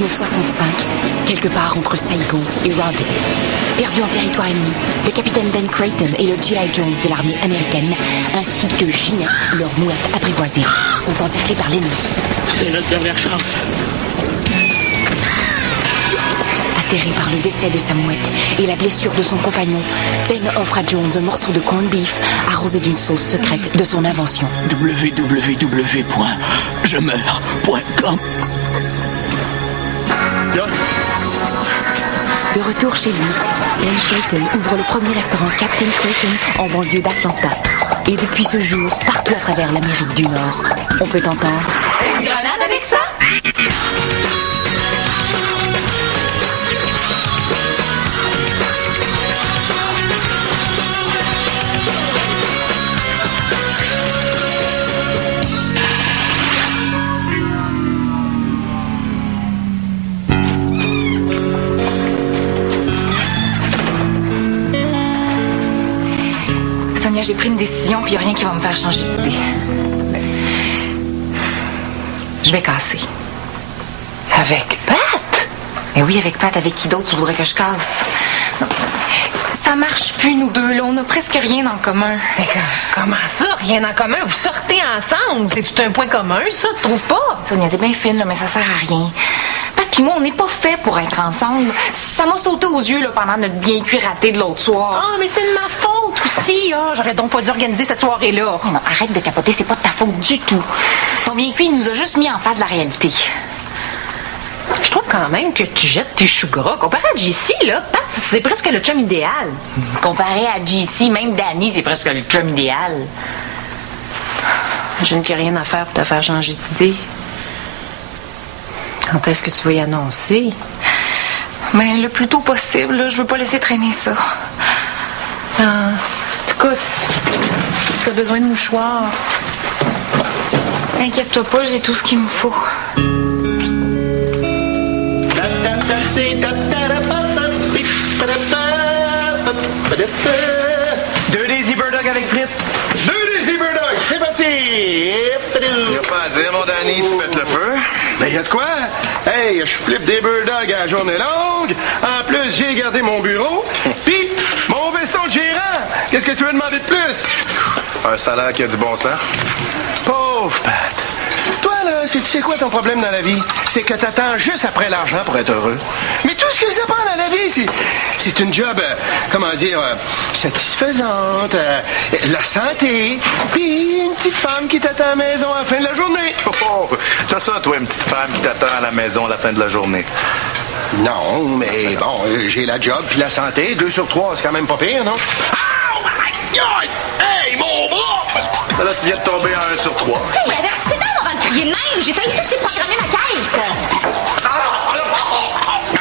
1965, quelque part entre Saigon et Rawdon. Perdus en territoire ennemi, le capitaine Ben Creighton et le G.I. Jones de l'armée américaine, ainsi que Ginette, leur mouette apprivoisée, sont encerclés par l'ennemi. C'est notre dernière chance. Atterré par le décès de sa mouette et la blessure de son compagnon, Ben offre à Jones un morceau de corned beef arrosé d'une sauce secrète de son invention. www.jemeurs.com. De retour chez lui, Ben Creighton ouvre le premier restaurant Captain Creighton en banlieue d'Atlanta. Et depuis ce jour, partout à travers l'Amérique du Nord, on peut entendre... Une grenade avec ça? Sonia, j'ai pris une décision, puis il n'y a rien qui va me faire changer d'idée. Je vais casser. Avec Pat? Mais oui, avec Pat, avec qui d'autre tu voudrais que je casse? Non. Ça marche plus, nous deux, là. On n'a presque rien en commun. Mais comment ça, rien en commun? Vous sortez ensemble? C'est tout un point commun, ça, tu trouves pas? Sonia, t'es bien fine, là, mais ça sert à rien. Pat puis moi, on n'est pas fait pour être ensemble. Ça m'a sauté aux yeux, là, pendant notre bien cuit raté de l'autre soir. Ah, mais c'est de ma faute aussi, ah. J'aurais donc pas dû organiser cette soirée-là. Non, non, arrête de capoter, c'est pas de ta faute du tout. Ton bien cuit, il nous a juste mis en face de la réalité. Je trouve quand même que tu jettes tes choux gras. Comparé à JC, là, Pat, c'est presque le chum idéal. Comparé à JC, même Danny, c'est presque le chum idéal. Je n'ai rien à faire pour te faire changer d'idée. Quand est-ce que tu vas y annoncer? Mais le plus tôt possible, là, je veux pas laisser traîner ça. En tout cas, si tu as besoin de mouchoirs. Inquiète-toi pas, j'ai tout ce qu'il me faut. Deux Daisy Burdock avec frites. Deux Daisy Burdock, c'est parti! Il n'y a pas à dire, mon Danny, tu pètes le feu. Mais y a de quoi? Hey, je flippe des Burdock à la journée longue. En plus, j'ai gardé mon bureau. Puis, mon veston de gérant. Qu'est-ce que tu veux demander de plus? Un salaire qui a du bon sens. Pauvre Pat. Toi, là, tu sais quoi ton problème dans la vie? C'est que t'attends juste après l'argent pour être heureux. Mais tout ce que ça prend dans la vie, c'est une job, satisfaisante, la santé, puis une petite femme qui t'attend à la maison à la fin de la journée. Oh, t'as ça, toi, une petite femme qui t'attend à la maison à la fin de la journée. Non, mais bon, j'ai la job puis la santé. 2 sur 3, c'est quand même pas pire, non? Oh my God! Hey, mon bras! Là, tu viens de tomber à 1 sur 3. Hey, il y avait accident avant de crier de même. J'ai failli essayer de programmer ma caisse.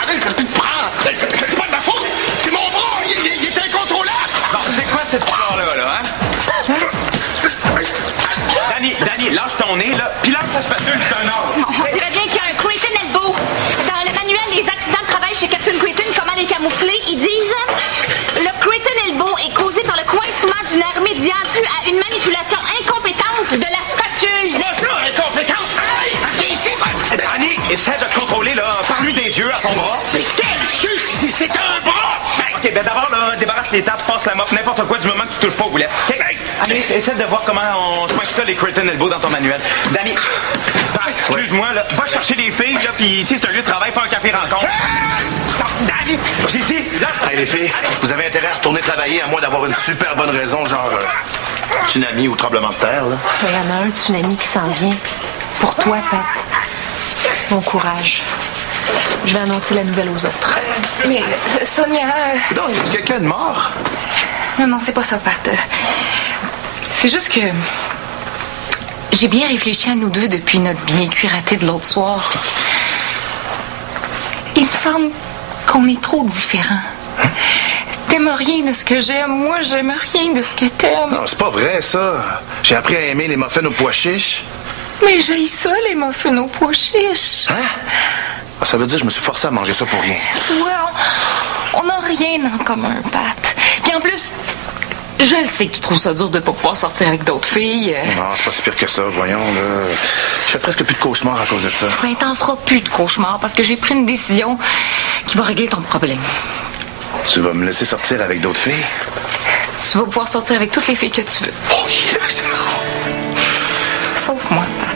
Arrête, que tu te prends! C'est pas de ma faute! C'est mon bras! Il est incontrôlable! Bon, c'est quoi cette histoire-là, hein? Danny, lâche ton nez, là, puis lâche ta spatule, c'est un ordre. On dirait bien qu'il y a un Creighton Elbow. Dans le manuel des accidents de travail chez Captain Creighton, comment les camoufler, ils disent... Le Creighton Elbow est causé par le coincement du nerf médian dû à une manipulation incompétente de la spatule. Moi, ça, incompétente! Hey, viens ici! Danny, essaie de te contrôler, là. Parle-lui des yeux à ton bras. Mais quel chute si c'est un bras! OK, ben d'abord, là, débarrasse les tables, passe la mop, n'importe quoi, du moment que tu touches pas aux boulettes. OK? Allez, essaie de voir comment on soigne ça, les Creighton Elbow, dans ton manuel. Danny, excuse-moi, là, va chercher les filles, là, puis ici, c'est un lieu de travail, pas un café rencontre. Danny, j'ai dit, là... Hey, les filles, vous avez intérêt à retourner travailler, à moins d'avoir une super bonne raison, genre tsunami ou tremblement de terre, là. Il y en a un tsunami qui s'en vient. Pour toi, Pat. Bon courage. Je vais annoncer la nouvelle aux autres. Mais, Sonia... Non, y a-tu quelqu'un de mort? Non, c'est pas ça, Pat. C'est juste que... J'ai bien réfléchi à nous deux depuis notre bien cuit raté de l'autre soir, puis... Il me semble qu'on est trop différents. T'aimes rien de ce que j'aime. Moi, j'aime rien de ce que t'aimes. Non, c'est pas vrai, ça. J'ai appris à aimer les muffins aux pois chiches. Mais j'haïs ça, les muffins aux pois chiches. Hein? Ah, ça veut dire que je me suis forcé à manger ça pour rien. Tu vois, on n'a rien en commun, Pat. Puis en plus, Je le sais que tu trouves ça dur de pas pouvoir sortir avec d'autres filles. Non, c'est pas si pire que ça, voyons, là. Je fais presque plus de cauchemars à cause de ça. Ben, t'en feras plus de cauchemars parce que j'ai pris une décision qui va régler ton problème. Tu vas me laisser sortir avec d'autres filles? Tu vas pouvoir sortir avec toutes les filles que tu veux. Oh, yes! Sauf moi, Pat.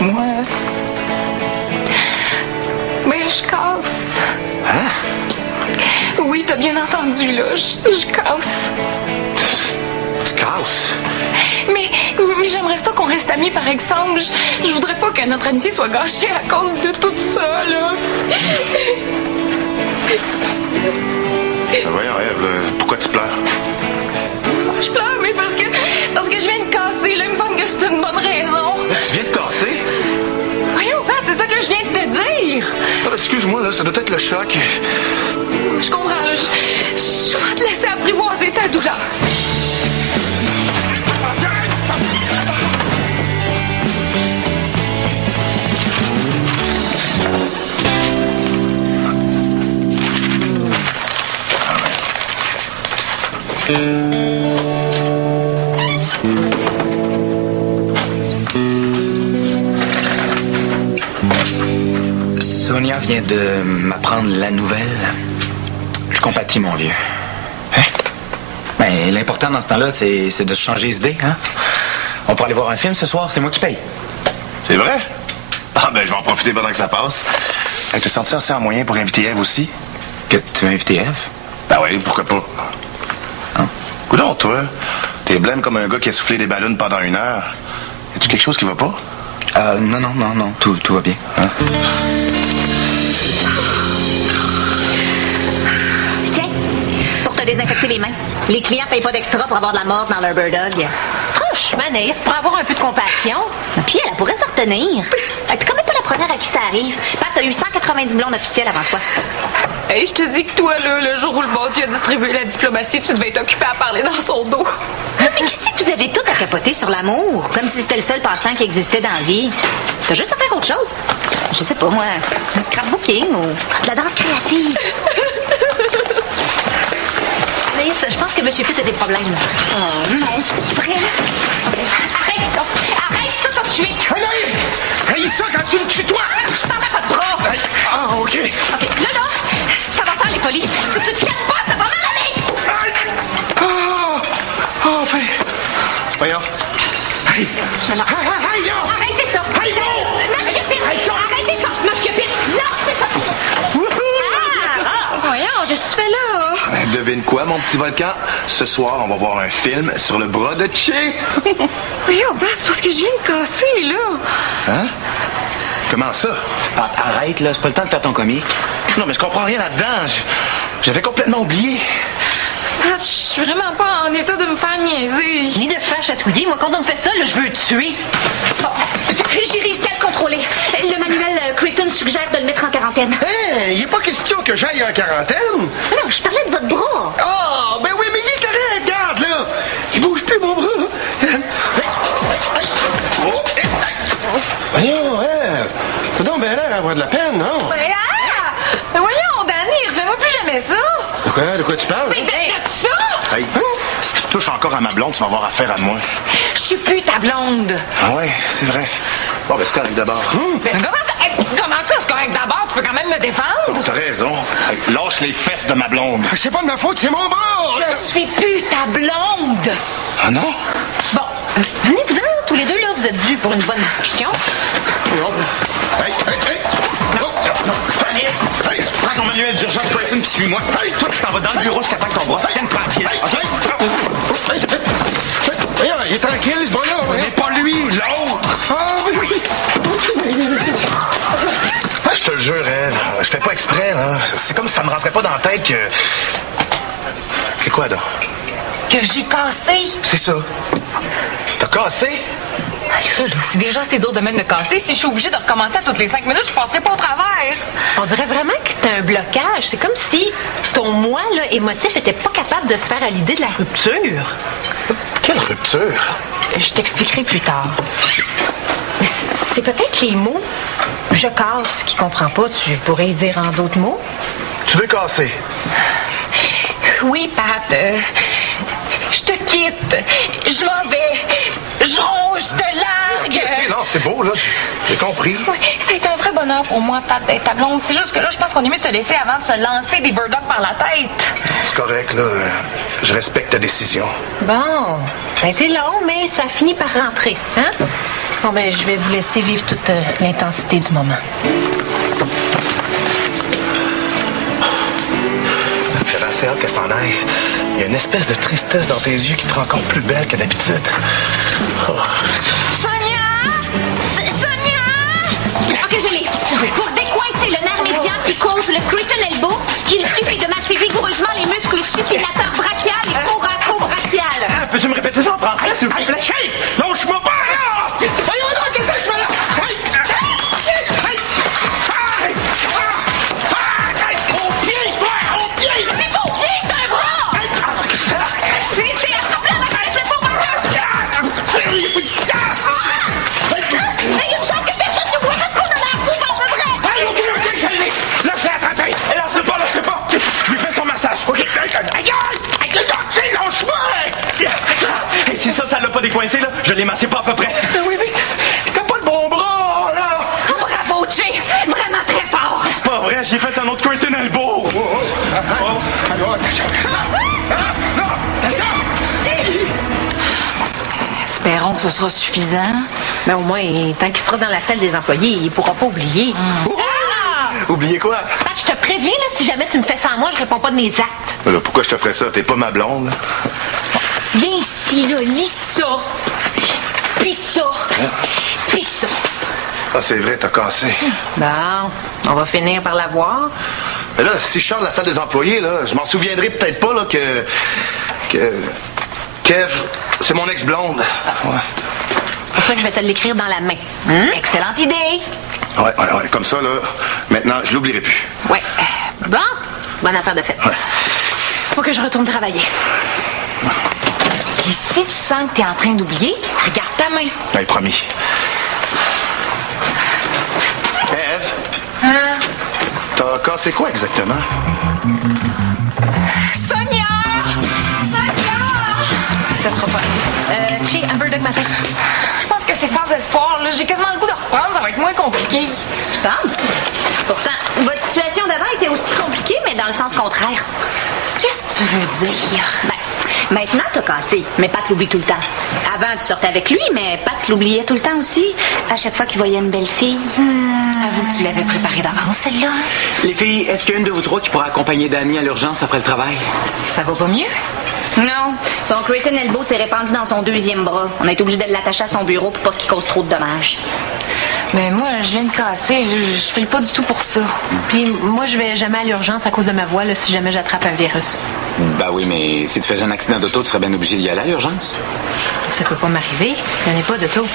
Moi... Ben, je casse. Hein? Oui, t'as bien entendu, là. Je casse. Tu casses? Mais j'aimerais ça qu'on reste amis, par exemple. Je voudrais pas que notre amitié soit gâchée à cause de tout ça, là. Voyons, Ève, pourquoi tu pleures? Je pleure, mais parce que je viens de casser, là. Il me semble que c'est une bonne raison. Tu viens de casser? Voyons, Pat, c'est ça que je viens de te dire. Ah, excuse-moi, là, ça doit être le choc. Je comprends, là. Je vais te laisser apprivoiser ta douleur. Sonia vient de m'apprendre la nouvelle. Je compatis, mon vieux. Hein? Ben, l'important dans ce temps-là, c'est de se changer les idées, hein? On pourra aller voir un film ce soir, c'est moi qui paye. C'est vrai? Ah, ben, je vais en profiter pendant que ça passe. Hey, te sens-tu assez en moyen pour inviter Ève aussi? Que tu veux inviter Ève? Ben oui, pourquoi pas? Hein? Coudonc, toi, t'es blême comme un gars qui a soufflé des ballons pendant 1 heure. Y a-tu quelque chose qui va pas? Non, tout va bien. Hein? Tiens, pour te désinfecter les mains. Les clients payent pas d'extra pour avoir de la mort dans leur Birdog. Franchement, Anaïs, pour avoir un peu de compassion. Puis elle pourrait s'en retenir. T'es quand même pas la première à qui ça arrive. Pat, t'as eu 190 blondes officielles avant toi. Hey, je te dis que toi, là, le jour où le bon Dieu a distribué la diplomatie, tu devais être occupé à parler dans son dos. Mais qu'est-ce que vous avez tout à capoter sur l'amour? Comme si c'était le seul passe-temps qui existait dans la vie. T'as juste à faire autre chose. Je sais pas, moi, du scrapbooking ou de la danse créative. Anaïs, je pense que M. Pitt a des problèmes. Oh non, c'est vrai. Arrête ça! Arrête ça quand tu es... Anaïs! Hey, ça quand tu me tutoies! Je parle à pas de bras! Ah, OK. OK, là, ça va faire les polis. Si tu te calmes pas, ça va mal aller! Ah, enfin. Voyons. Hey! Non. Hey, yo! Arrêtez ça! Hey, yo! Monsieur Pitt! Arrêtez ça! Monsieur Pitt! Non, c'est ça! Voyons, qu'est-ce que tu fais là? Ben, devine quoi, mon petit volcan? Ce soir, on va voir un film sur le bras de Che. Voyons, Pat, c'est parce que je viens de casser, là. Hein? Comment ça? Pat, arrête, là, c'est pas le temps de faire ton comique. Non, mais je comprends rien là-dedans. J'avais complètement oublié. Pat, je suis vraiment pas en état de me faire niaiser. Ni de se faire chatouiller. Moi, quand on me fait ça, là, je veux le tuer. Bon, j'ai réussi à le contrôler. Le manuel Creighton suggère de le mettre en quarantaine. Hey, il n'est pas question que j'aille en quarantaine. Non, je parlais de votre bras. Ah, ben oui, mais il est correct, regarde, là. Il bouge plus, mon bras. Voyons, hein. T'as donc bien l'air d'avoir de la peine, non? Mais voyons, Danny, refais-moi plus jamais ça. De quoi tu parles? Mais ça! Hey, si tu touches encore à ma blonde, tu vas avoir affaire à moi. Je suis plus ta blonde. Ah ouais, c'est vrai. Bon, ben c'est correct d'abord. Mais comment ça, c'est correct d'abord? Tu peux quand même me défendre? T'as raison. Hey, lâche les fesses de ma blonde. C'est pas de ma faute, c'est mon bras. Je suis plus ta blonde. Ah non? Bon, venez-vous-en, tous les deux, là, vous êtes dus pour une bonne discussion. Hey. Anis, prends ton manuel d'urgence Creighton puis suis-moi. Toi, tu t'en vas dans le bureau jusqu'à temps que ton bras tienne tranquille, OK? Voyons, il est tranquille, ce bras-là. Mais pas lui, l'autre. Ah, oui. Je te le jure, Ève, je fais pas exprès, là. C'est comme si ça me rentrait pas dans la tête que... Que quoi, donc? Que j'ai cassé. C'est ça. T'as cassé? Hey, ça, là, si déjà c'est dur de même me casser, si je suis obligée de recommencer à toutes les 5 minutes, je passerai pas au travers. On dirait vraiment que t'as un blocage. C'est comme si ton moi, là, émotif, était pas capable de se faire à l'idée de la rupture. Quelle rupture? Je t'expliquerai plus tard. Mais c'est peut-être les mots « je casse » qui comprend pas. Tu pourrais y dire en d'autres mots. Tu veux casser? Oui, Pat. quitte. Je m'en vais. Je ronge, je te largue. OK, non, c'est beau, là. J'ai compris. Oui, c'est un vrai bonheur pour moi, Pat, d'être ta blonde. C'est juste que là, je pense qu'on est mieux de se laisser avant de se lancer des burdocks par la tête. C'est correct, là. Je respecte ta décision. Bon, ça a été long, mais ça finit par rentrer, hein? Bon, ben, je vais vous laisser vivre toute l'intensité du moment. J'avais assez hâte qu'elle s'en aille. Il y a une espèce de tristesse dans tes yeux qui te rend encore plus belle que d'habitude. Oh. Sonia! Sonia! OK, je l'ai. Pour décoincer le nerf médian qui cause le Creighton Elbow, il suffit de masser rigoureusement les muscles supinateurs brachial et coraco-brachial. Ah, peux-tu me répéter ça en français, s'il vous plaît? Hey! Lâche-moi pas, là! Voyons donc, qu'est-ce que tu fais là? Hey! Au pied, toi! Au pied! C'est pas au pied, c'est un bras! C'est à sa place, c'est pas ma Il y a une chance que personne ne voit parce qu'on a l'air fou par le vrai! Hey, OK, je l'ai! Là, je l'ai attrapé! Lâche-le pas! Je lui fais son massage. OK, aïe! Lâche-moi! Et si ça l'a pas décoincé, là, je l'ai massé pas à peu près. Oui, mais t'as pas le bon bras, là! Oh, bravo, Jay! Vraiment très fort! C'est pas vrai, j'ai fait un autre Creighton Elbow. Alors, attention! Non! Attention! Espérons que ce sera suffisant. Ben, au moins, tant qu'il sera dans la salle des employés, il pourra pas oublier. Oubliez quoi? Pat, je te préviens, là, si jamais tu me fais ça à moi, je réponds pas de mes actes. Alors, pourquoi je te ferais ça? T'es pas ma blonde? Viens ici, là, lis ça. Puis ça. Puis ça. Ah, c'est vrai, t'as cassé. Bon, on va finir par la voir. Mais là, si je sors de la salle des employés, là, je m'en souviendrai peut-être pas, là, que Kev, c'est mon ex-blonde. Ouais. C'est pour ça que je vais te l'écrire dans la main. Excellente idée! Ouais. Comme ça, là, maintenant, je l'oublierai plus. Ouais. Bon, bonne affaire de fête. Ouais. Faut que je retourne travailler. Puis si tu sens que t'es en train d'oublier, regarde ta main. Ouais, promis. Eve? T'as cassé quoi exactement? Sonia! Ça sera pas. Chez un burdock matin. Je pense que c'est sans espoir. Là. J'ai quasiment le goût de reprendre. Ça va être moins compliqué. Tu penses? Pourtant, votre situation d'avant était aussi compliquée, mais dans le sens contraire. Qu'est-ce que tu veux dire? Ben, maintenant, t'as cassé, mais Pat l'oublie tout le temps. Avant, tu sortais avec lui, mais Pat l'oubliait tout le temps aussi, à chaque fois qu'il voyait une belle fille. Avoue que tu l'avais préparée d'avance, celle-là. Les filles, est-ce qu'il y a une de vous trois qui pourra accompagner Danny à l'urgence après le travail? Ça va pas mieux? Non, son Creighton Elbow s'est répandu dans son deuxième bras. On a été obligé de l'attacher à son bureau pour pas qu'il cause trop de dommages. Mais moi, je viens de casser. Je file pas du tout pour ça. Puis moi, je vais jamais à l'urgence à cause de ma voix, là, si jamais j'attrape un virus. Ben oui, mais si tu faisais un accident d'auto, tu serais bien obligé d'y aller à l'urgence. Ça peut pas m'arriver. Il n'y en a pas d'auto.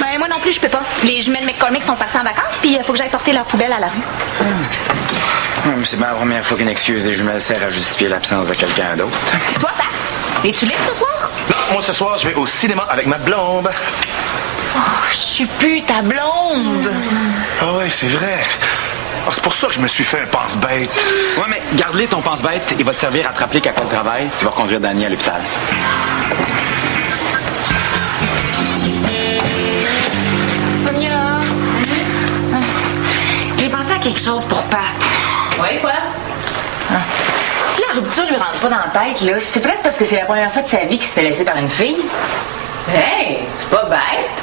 Ben, moi non plus, je peux pas. Les jumelles McCormick sont parties en vacances, puis il faut que j'aille porter leur poubelle à la rue. C'est ma première fois qu'une excuse des jumelles sert à justifier l'absence de quelqu'un d'autre. Toi, Pat, es-tu libre ce soir? Non, moi, ce soir, je vais au cinéma avec ma blonde. Oh, je suis plus ta blonde. Ah oui, c'est vrai. Ah, c'est pour ça que je me suis fait un pense-bête. Ouais, mais garde-les ton pense-bête. Il va te servir à te rappeler qu'après le travail, tu vas conduire Danny à l'hôpital. Sonia. J'ai pensé à quelque chose pour Pat. Oui, quoi? Si la rupture lui rentre pas dans la tête, là, c'est peut-être parce que c'est la première fois de sa vie qu'il se fait laisser par une fille. Hey, c'est pas bête.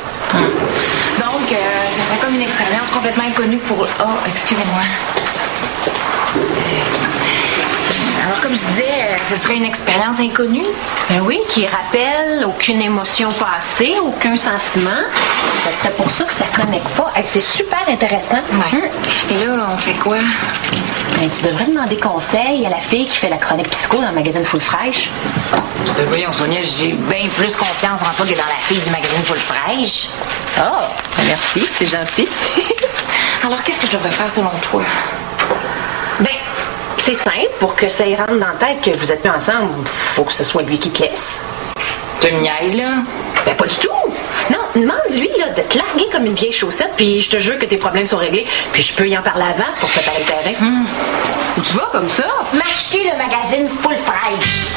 Donc, ça serait comme une expérience complètement inconnue pour... Oh, excusez-moi. Alors, comme je disais, ce serait une expérience inconnue. Ben oui, qui rappelle aucune émotion passée, aucun sentiment. Ça serait pour ça que ça connecte pas. Hey, c'est super intéressant. Ouais. Et là, on fait quoi? Ben, tu devrais demander conseil à la fille qui fait la chronique psycho dans le magazine Full Fraîche. Ben voyons, Sonia, j'ai bien plus confiance en toi que dans la fille du magazine Full Fraîche. Oh, merci, c'est gentil. Alors, qu'est-ce que je devrais faire selon toi? Ben, c'est simple. Pour que ça y rentre dans la tête que vous êtes plus ensemble, faut que ce soit lui qui te laisse. Tu me niaises, là? Ben, pas du tout. Non, demande-lui là, de te larguer comme une vieille chaussette, puis je te jure que tes problèmes sont réglés, puis je peux y en parler avant pour préparer le terrain. Tu vas comme ça? M'acheter le magazine Full Fraîche.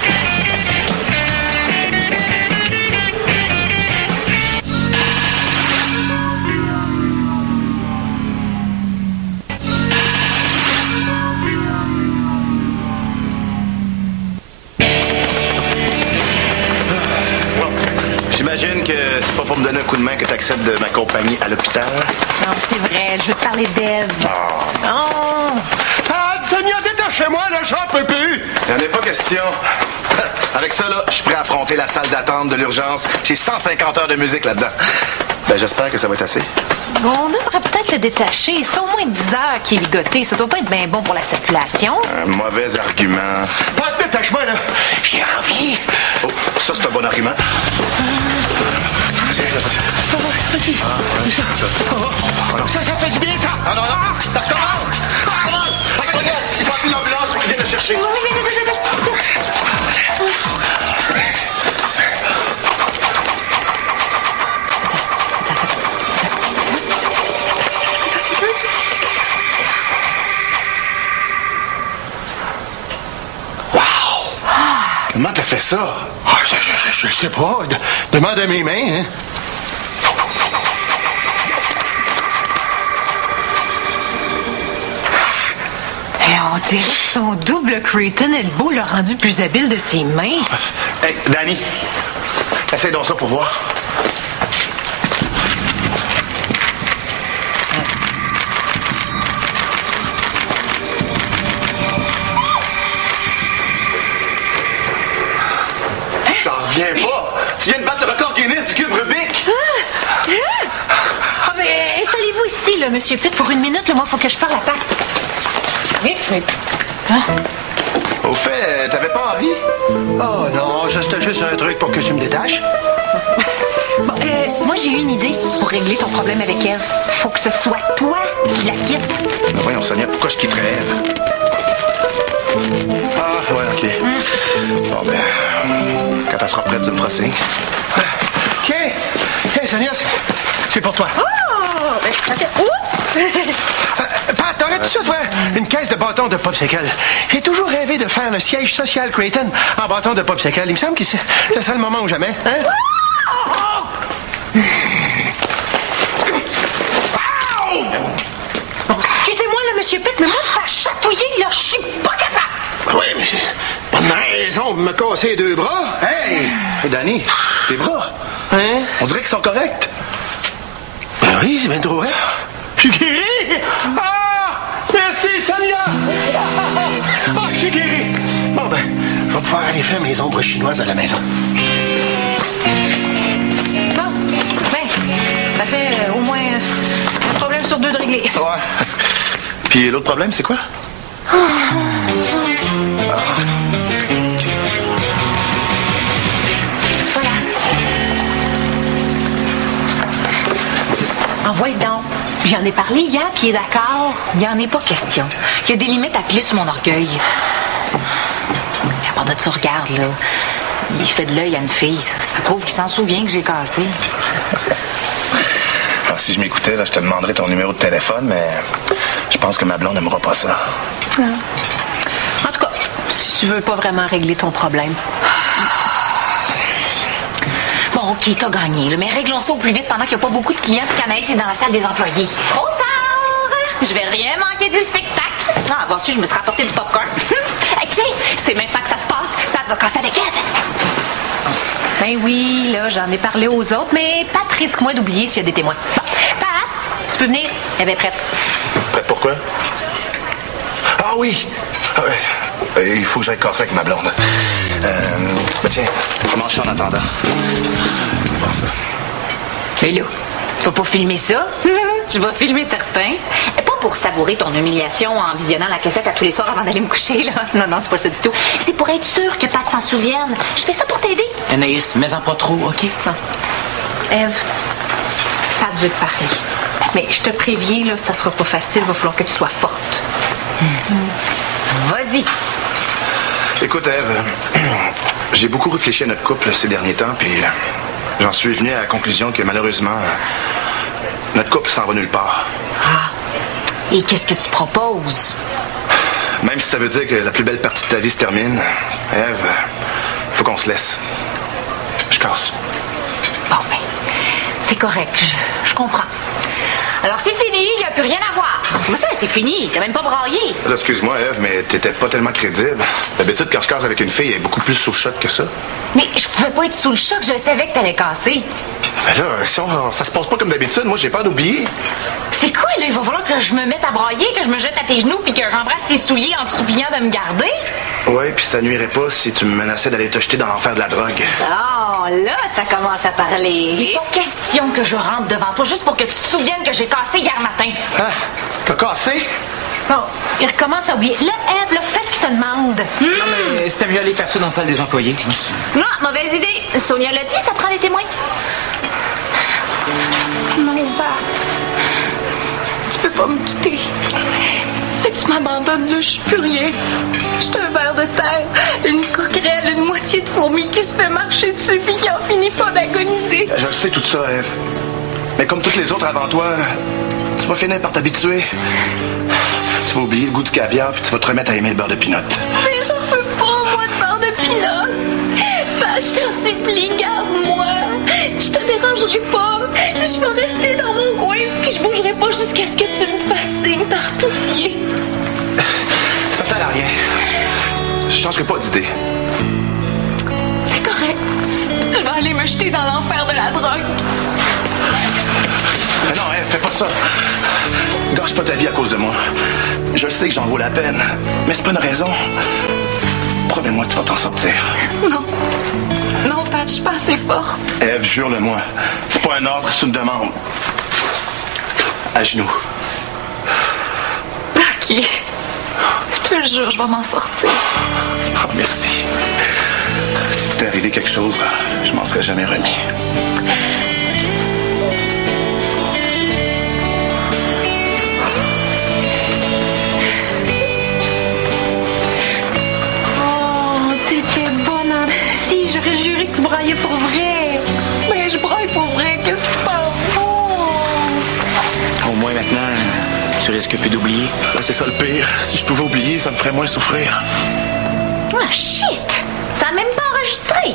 que c'est pas pour me donner un coup de main que tu acceptes de m'accompagner à l'hôpital? Non, c'est vrai, je veux te parler d'Ève. Oh! Ah, Sonia, détachez-moi, là, j'en peux plus! Il n'y en a pas question. Avec ça, là, je suis prêt à affronter la salle d'attente de l'urgence. J'ai 150 heures de musique là-dedans. Ben, j'espère que ça va être assez. Bon, on devrait peut-être le détacher. C'est au moins 10 heures qu'il est ligoté. Ça doit pas être bien bon pour la circulation. Un mauvais argument. Pas détache-moi, là! J'ai envie! Oh, ça, c'est un bon argument. Ça fait du bien, ça! Non, ça recommence! Ça recommence! Il faut appeler l'ambulance pour qu'il vienne le chercher. Comment t'as fait ça? Ah, je sais pas. Demande à mes mains, hein? On dirait que son double Creighton Elbow l'a rendu plus habile de ses mains. Hey, Danny, essaye donc ça pour voir. J'en reviens pas. Tu viens de battre le record Guinness du cube Rubik. Ah, mais installez-vous ici, là, Monsieur Pitt, pour une minute. Là, moi, il faut que je parle à Pat. Oui, mais... Hein? Au fait, t'avais pas envie? Oh non, c'était juste un truc pour que tu me détaches. Bon, moi, j'ai une idée pour régler ton problème avec Ève. Faut que ce soit toi qui la quittes. Ben voyons, Sonia, pourquoi je quitterais Ève? Ah, ouais, OK. Bon, ben, quand elle sera prête, tu me feras signe. Tiens! Hey, Sonia, c'est pour toi. Oh! Pat, t'aurais-tu ça, toi? Une caisse de bâtons de popsicle. J'ai toujours rêvé de faire le siège social Creighton en bâton de popsicle. Il me semble que ça serait le moment ou jamais. Hein? Bon, excusez-moi, là, Monsieur Pitt, mais moi, de faire chatouiller, là, je suis pas capable. Oui, mais c'est pas de raison de me casser les deux bras. Hey! Danny, tes bras, Hein? on dirait qu'ils sont corrects. Ben oui, c'est bien trop vrai. Je suis guéri! Ah! Merci, Sonia! Ah, je suis guéri! Bon, ben, je vais pouvoir aller faire mes ombres chinoises à la maison. Bon, ben, ça fait au moins un problème sur deux de régler. Ouais. Puis l'autre problème, c'est quoi? Voilà. Envoie donc. J'en ai parlé hier, puis il est d'accord. Il n'y en est pas question. Il y a des limites à piler sur mon orgueil. À part de ça, regarde, là. Il fait de l'œil à une fille. Ça prouve qu'il s'en souvient que j'ai cassé. Alors, si je m'écoutais, là, je te demanderais ton numéro de téléphone, mais je pense que ma blonde n'aimera pas ça. En tout cas, si tu veux pas vraiment régler ton problème. Bon, OK, t'as gagné, là, mais réglons ça au plus vite pendant qu'il n'y a pas beaucoup de clients et qu'Anaïs est dans la salle des employés. Trop tard! Je vais rien manquer du spectacle. Ah, voir si je me serais apporté du popcorn. Hey, Clay, c'est maintenant que ça se passe. Pat va casser avec elle. Ben oui, là, j'en ai parlé aux autres, mais Pat risque-moi d'oublier s'il y a des témoins. Bon, Pat, tu peux venir? Elle est prête. Prête pour quoi? Ah oui! Ah, ouais. Il faut que j'aille casser avec ma blonde. Ben tiens, mange ça en attendant. Bon, ça. Mais là, tu vas pas filmer ça? Je vais filmer certains. Pas pour savourer ton humiliation en visionnant la cassette à tous les soirs avant d'aller me coucher, là. Non, c'est pas ça du tout. C'est pour être sûr que Pat s'en souvienne. Je fais ça pour t'aider. Anaïs, mets-en pas trop, OK? Bon. Ève, Pat veut te parler. Mais je te préviens, là, ça sera pas facile. Il va falloir que tu sois forte. Vas-y. Écoute, Ève, j'ai beaucoup réfléchi à notre couple ces derniers temps, puis j'en suis venu à la conclusion que malheureusement, notre couple s'en va nulle part. Ah. Et qu'est-ce que tu proposes? Même si ça veut dire que la plus belle partie de ta vie se termine, Ève, faut qu'on se laisse. Je casse. Bon, ben, c'est correct. Je comprends. Alors, c'est fini. Il n'y a plus rien à voir. Comment ça, c'est fini? T'as même pas braillé. Là, excuse-moi, Ève, mais t'étais pas tellement crédible. D'habitude, quand je casse avec une fille, elle est beaucoup plus sous le choc que ça. Mais je pouvais pas être sous le choc. Je savais que t'allais casser. Ben là, si ça se passe pas comme d'habitude, moi, j'ai peur d'oublier. C'est quoi, là? Il va falloir que je me mette à brailler, que je me jette à tes genoux puis que j'embrasse tes souliers en te suppliant de me garder? Ouais, puis ça nuirait pas si tu me menaçais d'aller te jeter dans l'enfer de la drogue. Oh, là, ça commence à parler. Il n'est pas question que je rentre devant toi juste pour que tu te souviennes que j'ai cassé hier matin. Hein? T'as cassé? Bon, il recommence à oublier. Là, Eve, là, fais ce qu'il te demande. Non, mais c'était mieux aller faire ça dans la salle des employés. Non, mauvaise idée. Sonia l'a dit, ça prend des témoins. Non, Pat. Tu peux pas me quitter. Si tu m'abandonnes, là, je suis plus rien. Je suis un ver de terre, une coquerelle, une moitié de fourmi qui se fait marcher dessus puis qui en finit pas d'agoniser. Je le sais tout ça, Eve. Mais comme toutes les autres avant toi, tu vas finir par t'habituer. Tu vas oublier le goût du caviar puis tu vas te remettre à aimer le beurre de pinot. Mais j'en peux pas, moi, de beurre de pinot. Pat, je t'en supplie, garde-moi. Je te dérangerai pas. Je vais rester dans mon coin puis je bougerai pas jusqu'à ce que tu me fasses signe par pitié. Ça sert à rien. Je changerai pas d'idée. C'est correct. Je vais aller me jeter dans l'enfer de la drogue. Mais non, Eve, fais pas ça. Gâche pas ta vie à cause de moi. Je sais que j'en vaux la peine, mais c'est pas une raison. Promets-moi que tu vas t'en sortir. Non. Non, Pat, je suis pas assez forte. Eve, jure-le-moi. C'est pas un ordre, c'est une demande. À genoux. OK. Je te le jure, je vais m'en sortir. Oh, merci. Si t'était arrivé quelque chose, je m'en serais jamais remis. Oh, t'étais bonne en... Si, j'aurais juré que tu braillais pour vrai. Ben, je braille pour vrai. Qu'est-ce que tu penses? Oh. Au moins maintenant, tu risques plus d'oublier. Là, c'est ça le pire. Si je pouvais oublier, ça me ferait moins souffrir. Ah, shit! Ça a même pas enregistré.